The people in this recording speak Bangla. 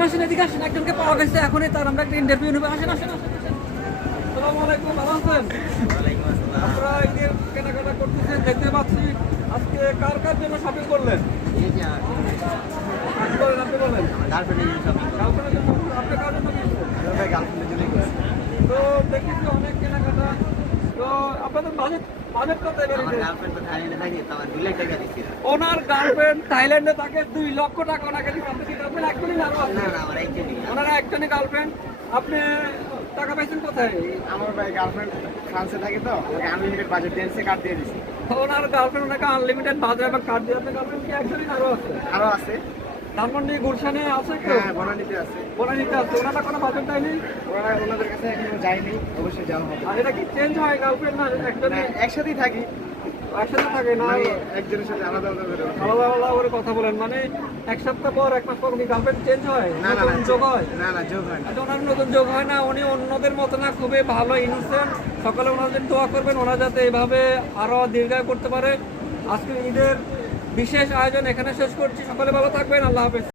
আসেন এদিকে আসেন, একজনকে পাওয়া গেছে এখনই, তার আমরা একটা ইন্টারভিউ নেবো। আসেন আসেন আসেন আসেন। আসসালামু আলাইকুম, ভালো আছেন? আপনারা ঈদের কেনাকাটা করতেছেন দেখতে পাচ্ছি। আজকে কার কার জন্য শপিং করলেন? আপনি বলেন, আপনি বলেন। গার্লফ্রেন্ডের জন্য। আপনি কার জন্য কিনছেন? তো দেখেছি অনেক কেনাকাটা। তো আপনাদের বাজেট কত বেরিয়েছে? ওনার গার্লফ্রেন্ড থাইল্যান্ডে থাকে, 2 লক্ষ টাকা ওনাকে দিচ্ছে। আপনি কি গার্লফ্রেন্ড একজনই না আরো আছে? ওনারা একজনই গার্লফ্রেন্ড। আপনি টাকা পাইছেন কোথায়? আমার ভাই গার্লফ্রেন্ড ফ্রান্সে থাকে তো আমাকে আনলিমিটেড বাজেট দিয়েছে, কার্ড দিয়ে দিছি। ওনার গার্লফ্রেন্ড ওনাকে আনলিমিটেড বাজার এবং কার্ড দিয়ে। আপনার গার্লফ্রেন্ড কি একজনই না আরো আছে? আরো আছে। ধানমন্ডি গুলশানে আছে কেউ? হ্যাঁ, বনানীতে আছে। বনানীতে আছে। ওনারা কোনো বাজেট দেয়নি? ওনাদের কাছে এখনো যায়নি, অবশ্যই যাওয়া হবে। আর এটা কি চেঞ্জ হয় গার্লফ্রেন্ড না একজনই? একসাথেই থাকি, একসাথে থাকে না? মানে একজনের সাথে আলাদা আলাদা করে। আলাদা আলাদা করে কথা বলেন, মানে এক সপ্তাহ পর এক মাস পর কি গার্লফ্রেন্ড চেঞ্জ হয়? না না নতুন যোগ হয়? না না, যোগ হয় না। আচ্ছা, ওনার নতুন যোগ হয় না। উনি অন্যদের মতো না, খুবই ভালো ইনোসেন্ট। সকালে ওনাদের দোয়া করবেন, ওনারা যাতে এইভাবে আরো দীর্ঘায়ু করতে পারে। আজকে ঈদের বিশেষ আয়োজন এখানে শেষ করছি। সকালে ভালো থাকবেন, আল্লাহ হাফেজ।